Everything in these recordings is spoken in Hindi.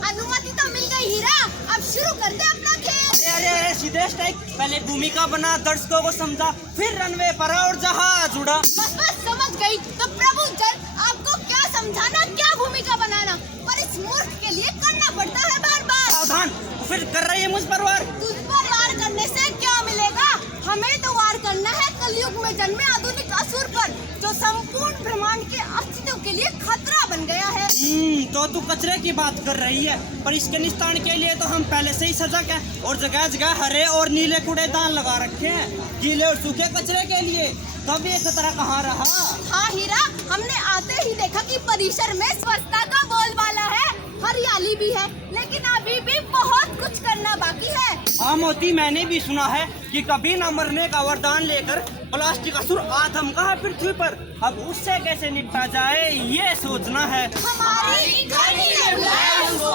अनुमति तो मिल गई हीरा, अब शुरू कर दे अपना खेल। अरे सीधे स्ट्राइक, पहले भूमिका बना, दर्शकों को समझा, फिर रनवे पर और जहाज उड़ा। बस समझ गई। तो प्रभु जन, आपको क्या समझाना, क्या भूमिका बनाना, पर इस मूर्ख के लिए करना पड़ता है बार बार। सावधान, फिर कर रही है मुझ पर वार। तुझ पर वार करने से क्या मिलेगा? हमें तो वार करना है कलयुग में जन्मे आधुनिक असुर पर, जो संपूर्ण ब्रह्मांड के अस्तित्व के लिए खतरा बन गया है। तो तू कचरे की बात कर रही है, पर इसके निस्तारण के लिए तो हम पहले से ही सजग हैं और जगह जगह हरे और नीले कूड़ेदान लगा रखे हैं, गीले और सूखे कचरे के लिए। तब ये खतरा कहाँ रहा? हाँ हीरा, हमने आते ही देखा कि परिसर में स्वच्छता का बोलबाला है, हरियाली भी है, लेकिन अभी भी बहुत कुछ करना बाकी है। हाँ मोती, मैंने भी सुना है कि कभी न मरने का वरदान लेकर प्लास्टिक असुर आ धमका है पृथ्वी पर। अब उससे कैसे निपटा जाए, ये सोचना है। हमारी घड़ी ने बुलाया उसको,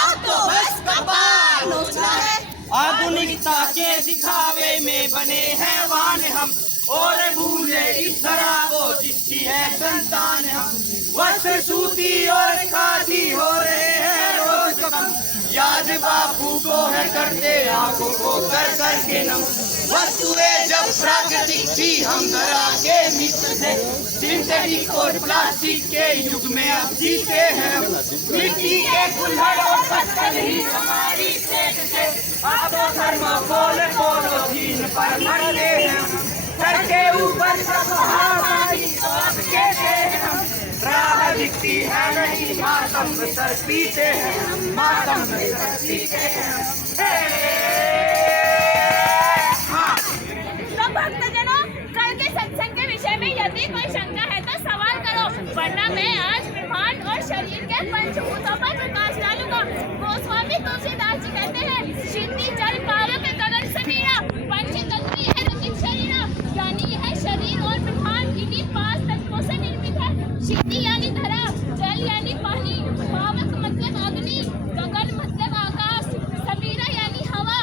अब तो बस कपाल नोचना है। आधुनिकता के दिखावे में बने हैं वान हम, और भूले इस धरा को जिसकी है संतान हम। वस्त्र सूती और खादी हो रहे हैं रोज कम, याद बापू को है करते आंखों को कर करके नम। वस्तुएं जब प्राकृतिक थी हम धरा के मित्र थे, सिंथेटिक और प्लास्टिक के युग में अब जीते हैं। मिट्टी के कुल्हड़ और पत्थर ही हमारी सेठ थे, अब तो थर्माकोल पोलोथीन पर मरते हैं। सर के ऊपर सब हमारी सब कहते हैं हम, राह दिखती है नहीं मातम सर पीते हैं, मातम सर पीते हैं। तो भक्तजनों, कल के सत्संग के विषय में यदि कोई शंका है तो सवाल करो, वरना मैं आज ब्रह्मांड और शरीर के पंचभूतों पर प्रकाश डालूंगा। गोस्वामी तुलसीदास जी कहते हैं, शिद्धि जल पावक गगन समीरा, पंचतंत्री है रचित शरीरा। यानी यह शरीर और ब्रह्मांड इन्हीं 5 तत्वों से निर्मित है। शिद्धि यानी धरा, जल यानी पानी, पावक मतलब अग्नि, गगन मतलब आकाश, समीरा यानी हवा।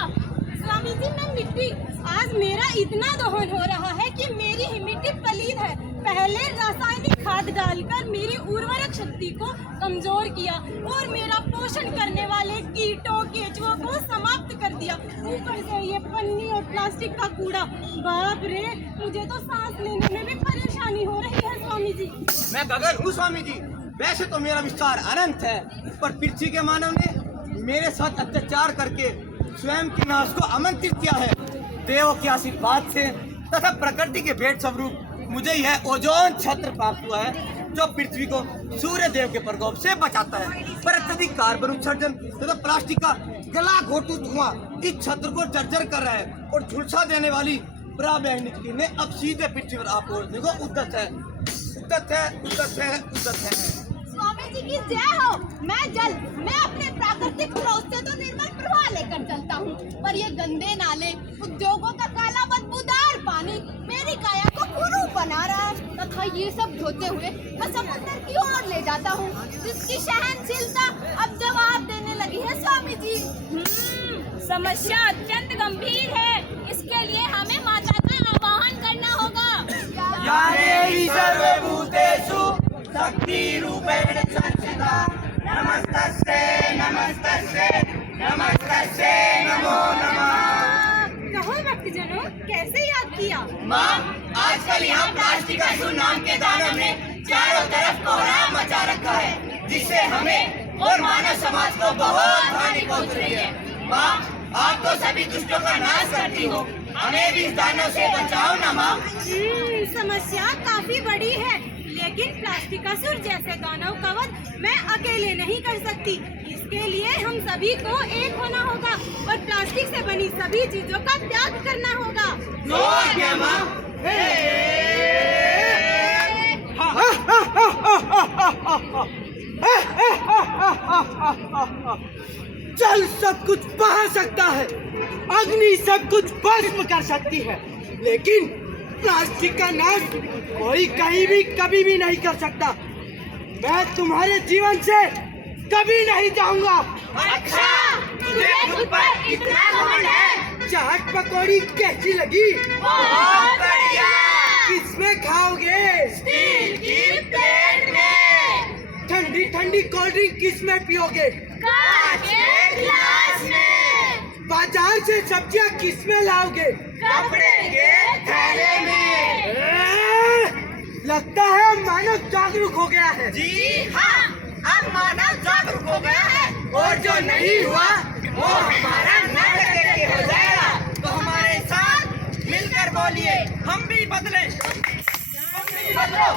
स्वामी जी, मैं मिट्टी। आज मेरा इतना दहन हो रहा है कि मेरी ही मिट्टी पलीद है। पहले रासायनिक खाद डालकर मेरी उर्वरक शक्ति को कमजोर किया और मेरा पोषण करने वाले कीटों केचुओं को समाप्त कर दिया। ऊपर से ये पन्नी और प्लास्टिक का कूड़ा, बाप रे, मुझे तो सांस लेने में भी परेशानी हो रही है स्वामी जी। मैं गगन हूँ स्वामी जी। वैसे तो मेरा विस्तार अनंत है, पर पृथ्वी के मानव ने मेरे साथ अत्याचार करके स्वयं के नाश को आमंत्रित किया है। देवों के आशीर्वाद से तथा प्रकृति के भेंट स्वरूप मुझे यह ओजोन छत्र प्राप्त हुआ है, जो पृथ्वी को सूर्य देव के प्रकोप से बचाता है। पर अत्यधिक कार्बन उत्सर्जन तथा प्लास्टिक का गला घोटू धुआं इस छत्र को जर्जर कर रहा है और झुलसा देने वाली पराबैंगनी किरणें अब सीधे पृथ्वी पर आ पहुंचने को उद्यत है। स्वामी जी की जय हो। मैं अपने प्राकृतिक स्रोत से तो निर्मल प्रवाह लेकर चलता हूँ, पर ये गंदे नाले, उद्योगों का काला बदबूदार पानी मेरी काया को कुरूप बना रहा है, तथा ये सब धोते हुए मैं समुद्र की ओर ले जाता हूँ, जिसकी सहनशीलता अब जवाब देने लगी है स्वामी जी। समस्या अत्यंत गंभीर है। इसके लिए हमें माता का आवाहन करना होगा। या देवी सर्वभूतेषु शक्तिरूपेण संस्थिता, नमस्तस्यै नमस्तस्यै नमस्तस्यै नमो नमः। कहो भक्तजनों, कैसे याद किया? माँ, आजकल यहाँ प्लास्टिक असुर नाम के दानव ने चारों तरफ कोहराम मचा रखा है, जिससे हमें और मानव समाज को बहुत हानि पहुँच रही है। माँ, आप तो सभी दुष्टों का नाश करती हो, हमें भी इस दानव से बचाओ ना माँ। समस्या काफी बड़ी है, लेकिन प्लास्टिक असुर जैसे दानव का वध मैं अकेले नहीं कर सकती। इसके लिए हम सभी को एक होना होगा और प्लास्टिक से बनी सभी चीजों का त्याग करना होगा। जल सब कुछ बहा सकता है, अग्नि सब कुछ भस्म कर सकती है, लेकिन प्लास्टिक का नाश कोई कहीं भी कभी भी नहीं कर सकता। मैं तुम्हारे जीवन से कभी नहीं जाऊंगा। अच्छा, तुझे खुद पर इतना घमंड है? चाट पकौड़ी कैसी लगी? बहुत बढ़िया। किसमें खाओगे? स्टील की प्लेट में। ठंडी ठंडी कोल्ड ड्रिंक किसमें पियोगे? कांच के गिलास में। बाजार से सब्जियां किसमें लाओगे? कपड़े के थैले में। लगता है मानव जागरूक हो गया है। जी हाँ, अब मानव जागरूक हो गया है और जो नहीं हुआ वो हमारा नाटक करके हो जाएगा। तो हमारे साथ मिलकर बोलिए, हम भी बदले, तुम भी बदलो,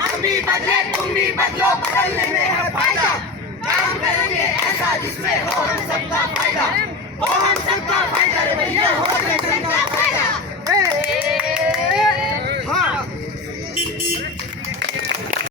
हम भी बदले, तुम भी बदलो, बदलने में है फायदा। काम करेंगे ऐसा जिसमें हो हम सबका फायदा।